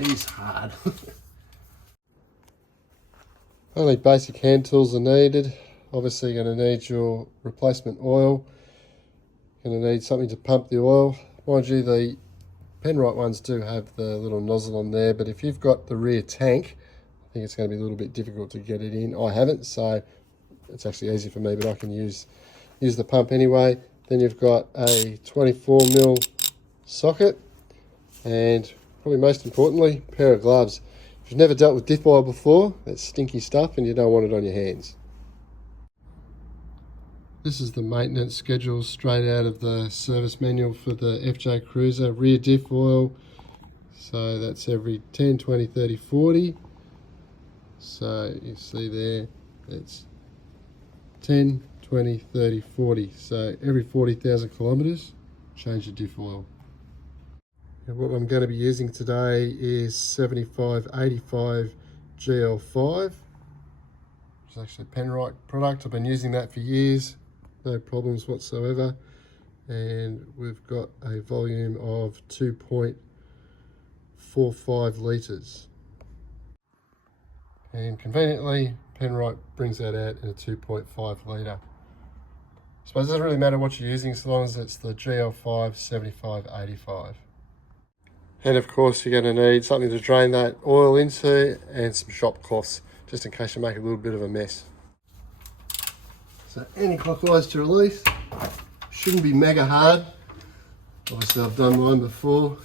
that is hard. Only basic hand tools are needed. Obviously you're going to need your replacement oil. You're going to need something to pump the oil. Mind you, the Penrite ones do have the little nozzle on there, but if you've got the rear tank, I think it's going to be a little bit difficult to get it in. I haven't, so it's actually easy for me, but I can use the pump anyway. Then you've got a 24mm socket, and probably most importantly, a pair of gloves. If you've never dealt with Diff oil before, that's stinky stuff and you don't want it on your hands. This is the maintenance schedule straight out of the service manual for the FJ Cruiser. Rear diff oil, so that's every 10, 20, 30, 40. So you see there, it's 10, 20, 30, 40. So every 40,000 kilometres, change the diff oil. And what I'm going to be using today is 7585 GL5. It's actually a Penrite product. I've been using that for years. No problems whatsoever, and we've got a volume of 2.45 litres, and conveniently Penrite brings that out in a 2.5 litre. I suppose it doesn't really matter what you're using so long as it's the GL5 7585. And of course you're going to need something to drain that oil into and some shop cloths, just in case you make a little bit of a mess. So anti-clockwise to release, shouldn't be mega hard. Obviously I've done mine before.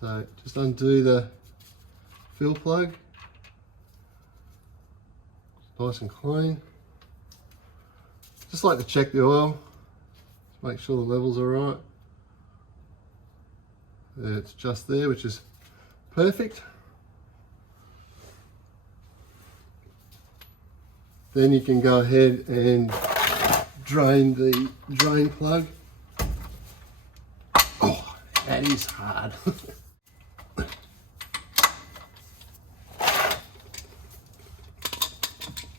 So just undo the fill plug, nice and clean. Just like to check the oil, make sure the levels are right. It's just there, which is perfect. Then you can go ahead and drain the drain plug. Oh, that is hard.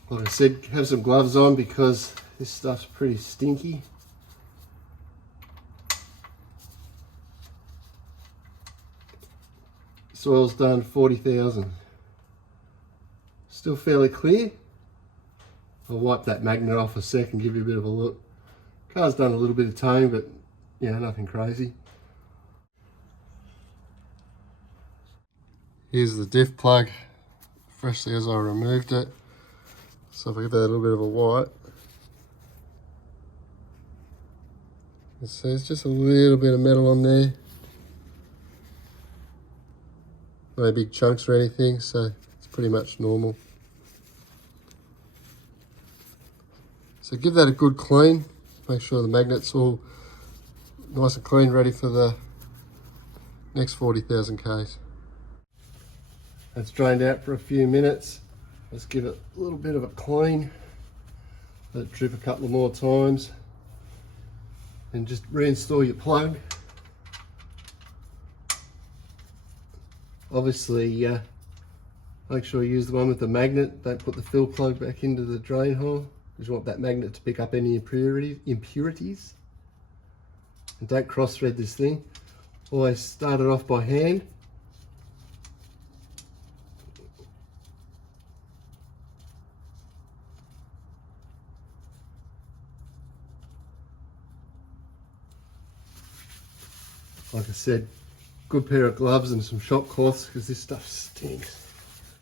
Like I said, have some gloves on because this stuff's pretty stinky. Soil's done 40,000. Still fairly clear. I'll wipe that magnet off a sec and give you a bit of a look. Car's done a little bit of towing, but yeah, nothing crazy. Here's the diff plug, freshly as I removed it. So if I give that a little bit of a wipe, so it's just a little bit of metal on there. No big chunks or anything, so it's pretty much normal. So give that a good clean. Make sure the magnet's all nice and clean, ready for the next 40,000 Ks. It's drained out for a few minutes. Let's give it a little bit of a clean. Let it drip a couple of more times. And just reinstall your plug. Obviously, make sure you use the one with the magnet. Don't put the fill plug back into the drain hole, because you want that magnet to pick up any impurities. And don't cross thread this thing. Always start it off by hand. Like I said, good pair of gloves and some shop cloths, because this stuff stinks.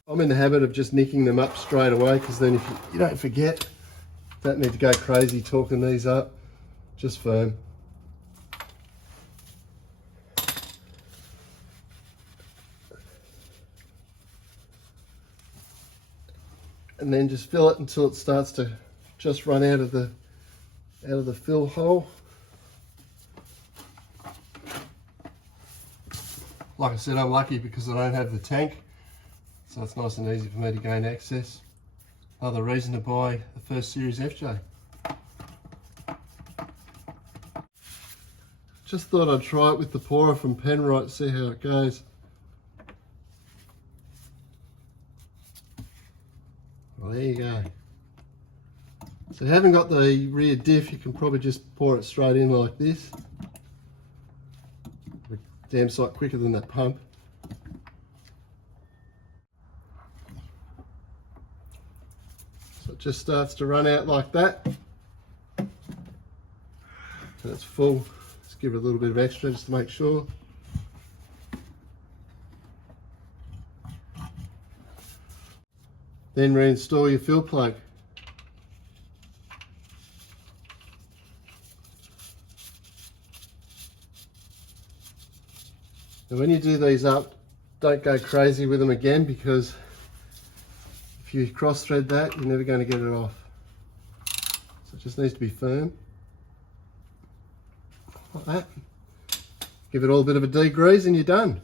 I'm in the habit of just nicking them up straight away, because then if you don't forget, don't need to go crazy talking these up, just firm. And then just fill it until it starts to just run out of the fill hole. Like I said, I'm lucky because I don't have the tank, so it's nice and easy for me to gain access. Another reason to buy the first series FJ. Just thought I'd try it with the pourer from Penrite, see how it goes. Well, there you go. So if you haven't got the rear diff, you can probably just pour it straight in like this. damn sight quicker than that pump. So it just starts to run out like that. And it's full. Let's give it a little bit of extra just to make sure. Then reinstall your fuel plug. And when you do these up, don't go crazy with them again, because if you cross thread that, you're never going to get it off. So it just needs to be firm. Like that. Give it all a bit of a degrease and you're done.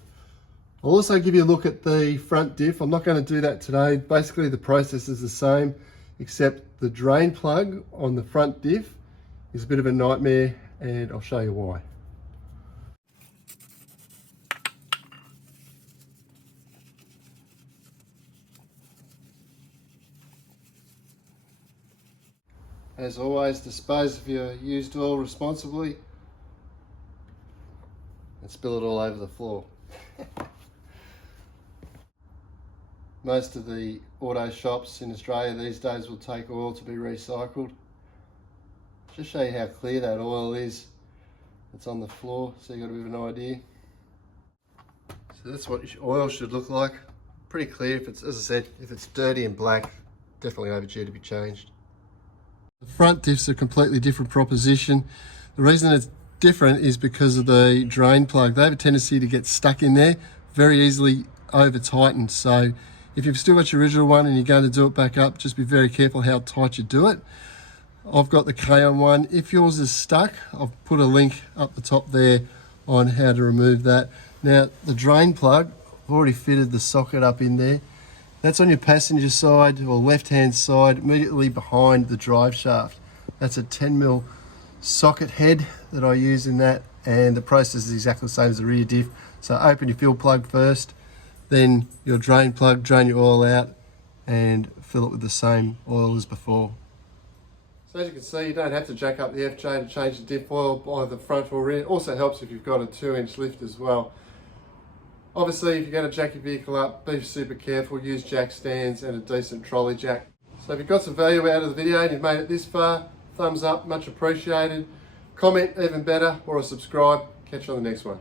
I'll also give you a look at the front diff. I'm not going to do that today. Basically the process is the same, except the drain plug on the front diff is a bit of a nightmare, and I'll show you why. As always, dispose of your used oil responsibly and spill it all over the floor. Most of the auto shops in Australia these days will take oil to be recycled. Just show you how clear that oil is that's on the floor, so you've got a bit of an idea. So that's what your oil should look like. Pretty clear. If it's, as I said, if it's dirty and black, definitely overdue to be changed. The front diff's a completely different proposition. The reason it's different is because of the drain plug. They have a tendency to get stuck in there, very easily over tightened. So if you've still got your original one and you're going to do it back up, just be very careful how tight you do it. I've got the K-on one. If yours is stuck, I've put a link up the top there on how to remove that. Now the drain plug, I've already fitted the socket up in there. That's on your passenger side or left-hand side, immediately behind the drive shaft. That's a 10mm socket head that I use in that, and the process is exactly the same as the rear diff. So open your fuel plug first, then your drain plug, drain your oil out and fill it with the same oil as before. So as you can see, you don't have to jack up the FJ to change the diff oil by the front or rear. It also helps if you've got a 2-inch lift as well. Obviously, if you're going to jack your vehicle up, be super careful, use jack stands and a decent trolley jack. So if you've got some value out of the video and you've made it this far, thumbs up, much appreciated. Comment, even better, or a subscribe. Catch you on the next one.